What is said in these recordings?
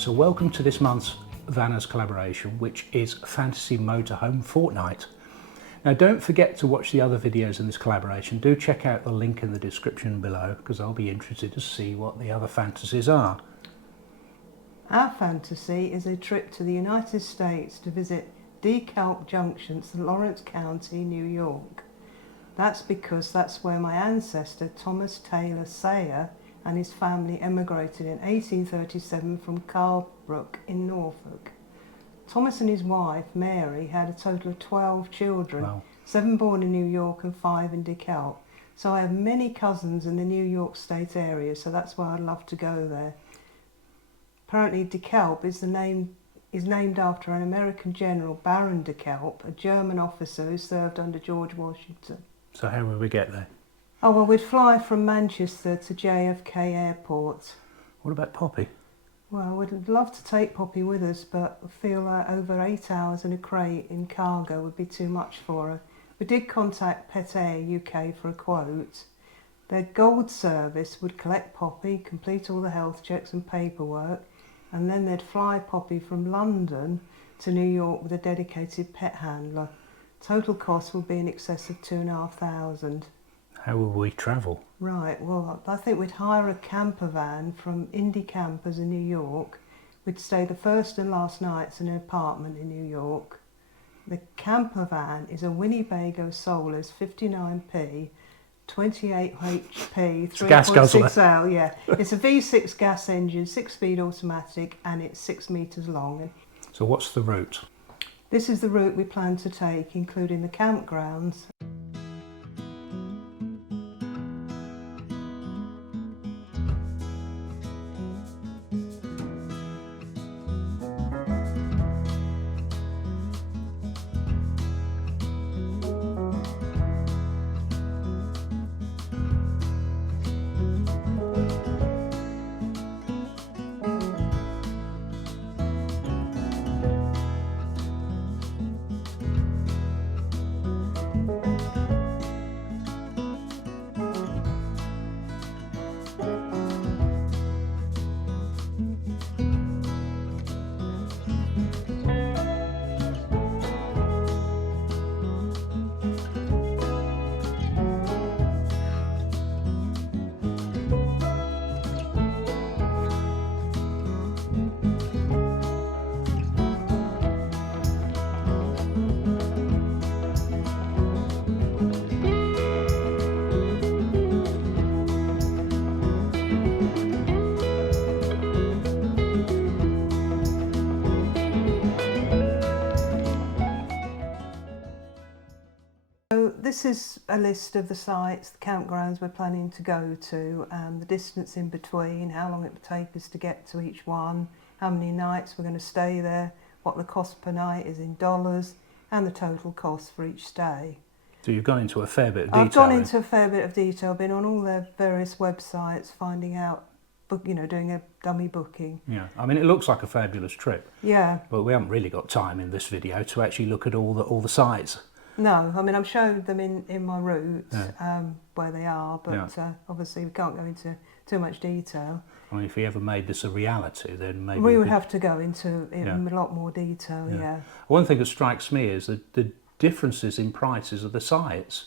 So welcome to this month's Vanna's collaboration, which is Fantasy Motorhome Fortnight. Now don't forget to watch the other videos in this collaboration. Do check out the link in the description below, because I'll be interested to see what the other fantasies are. Our fantasy is a trip to the United States to visit DeKalb Junction, St. Lawrence County, New York. That's because that's where my ancestor Thomas Taylor Sayer and his family emigrated in 1837 from Carlbrook in Norfolk. Thomas and his wife Mary had a total of 12 children, Wow. 7 born in New York and 5 in DeKalb. So I have many cousins in the New York State area, so that's why I'd love to go there. Apparently DeKalb is named after an American general, Baron DeKalb, a German officer who served under George Washington. So how will we get there? Oh, well, we'd fly from Manchester to JFK Airport. What about Poppy? Well, we'd love to take Poppy with us, but I feel like over 8 hours in a crate in cargo would be too much for her. We did contact Pet Air UK for a quote. Their gold service would collect Poppy, complete all the health checks and paperwork, and then they'd fly Poppy from London to New York with a dedicated pet handler. Total cost will be in excess of £2,500. How will we travel? Right, well, I think we'd hire a camper van from Indie Campers in New York. We'd stay the first and last nights in an apartment in New York. The camper van is a Winnebago Solus 59p, 28 HP, 3.6L, yeah. It's a V6 gas engine, 6-speed automatic, and it's 6 metres long. So what's the route? This is the route we plan to take, including the campgrounds. This is a list of the sites, the campgrounds we're planning to go to, the distance in between, how long it would take us to get to each one, how many nights we're going to stay there, what the cost per night is in dollars, and the total cost for each stay. So you've gone into a fair bit of detail. I've gone into a fair bit of detail, been on all their various websites, finding out, doing a dummy booking. Yeah, I mean it looks like a fabulous trip. Yeah. But we haven't really got time in this video to actually look at all the sites. No, I mean I've showed them in my route, Yeah. where they are, but obviously we can't go into too much detail. I mean, if we ever made this a reality, then maybe we would have to go into a lot more detail. Yeah. One thing that strikes me is the differences in prices of the sites.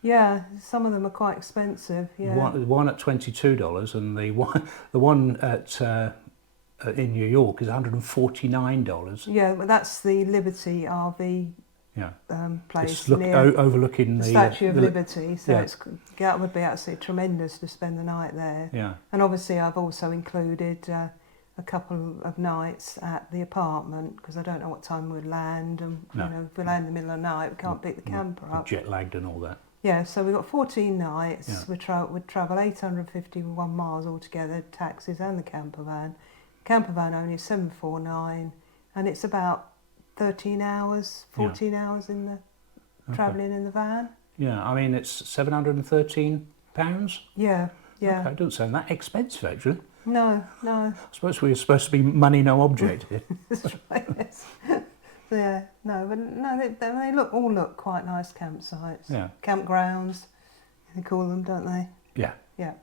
Yeah, some of them are quite expensive. Yeah. One at $22, and the one at in New York is $149. Yeah, but that's the Liberty RV. Yeah. Place overlooking the Statue of Liberty, so yeah. That would be absolutely tremendous to spend the night there. Yeah. And obviously I've also included a couple of nights at the apartment, because I don't know what time we'd land, and if we land in the middle of the night we can't pick the camper up. Jet lagged and all that. Yeah, so we've got 14 nights. Yeah. We'd travel 851 miles altogether, taxis and the camper van. Camper van only is $749, and it's about 13 hours, 14 hours in the travelling in the van. Yeah, I mean it's £713. Yeah, yeah. Okay, it doesn't sound that expensive actually. No, no. I suppose we're supposed to be money no object here. That's right. Yes. Yeah, no, but no, they all look quite nice campsites. Yeah. Campgrounds, they call them, don't they? Yeah. Yeah.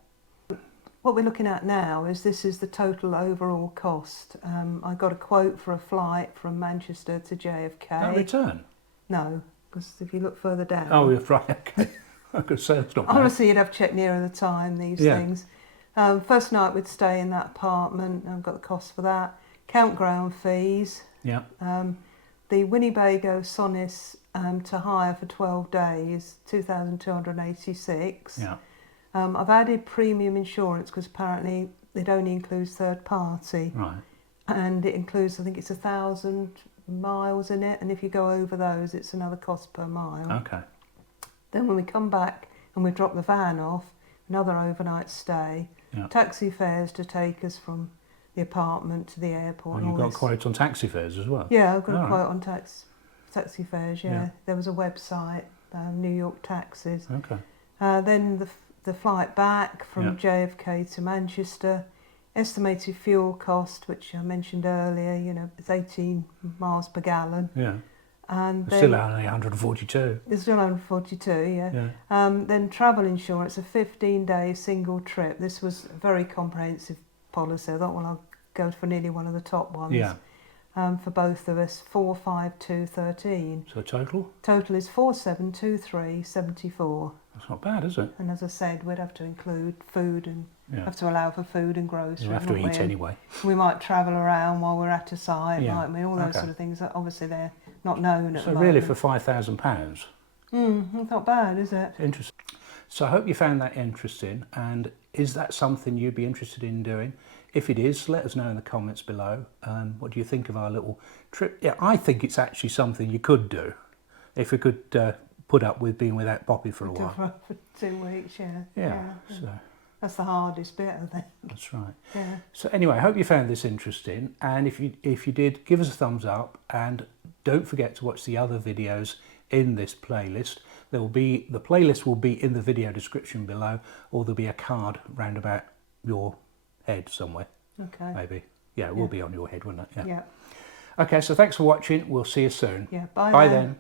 what we're looking at now is this is the total overall cost. I got a quote for a flight from Manchester to JFK. That return? No, because if you look further down. Oh, you're right. Okay. I could say that's not bad. Honestly, you'd have checked nearer the time, these things. First night we'd stay in that apartment. I've got the cost for that. Campground fees. Yeah. The Winnebago Sonis to hire for 12 days, 2,286. Yeah. I've added premium insurance because apparently it only includes third party. Right. And it includes, I think it's 1,000 miles in it. And if you go over those, it's another cost per mile. Okay. Then when we come back and we drop the van off, another overnight stay, taxi fares to take us from the apartment to the airport. And you've got quotes on taxi fares as well? Yeah, I've got a quote on taxi fares, yeah. There was a website, New York Taxis. Okay. Then the flight back from JFK to Manchester, estimated fuel cost, which I mentioned earlier, you know, it's 18 miles per gallon. Yeah. And It's then, still only 142. it's still 142, yeah. Then travel insurance, a 15-day single trip. This was a very comprehensive policy. I thought, well, I'll go for nearly one of the top ones. Yeah. For both of us, 45213. So total? Total is 472374. That's not bad, is it? And as I said, we'd have to include food and Yeah. have to allow for food and groceries. You have to wouldn't eat we? anyway. We might travel around while we're at a site, Yeah. mightn't we? All those Okay. sort of things. That obviously they're not known at So the really moment. for £5,000. It's not bad, is it? Interesting. So I hope you found that interesting, and is that something you'd be interested in doing? If it is, let us know in the comments below. What do you think of our little trip? Yeah, I think it's actually something you could do if we could put up with being without Poppy for a while. For 2 weeks, yeah. Yeah, so That's the hardest bit, I think. that's right. Yeah. So anyway, I hope you found this interesting, and if you did, give us a thumbs up, and don't forget to watch the other videos in this playlist. The playlist will be in the video description below, or there'll be a card round about your head somewhere. Okay. Maybe. Yeah, it will be on your head, won't it? Yeah. Okay, so thanks for watching. We'll see you soon. Yeah. Bye then.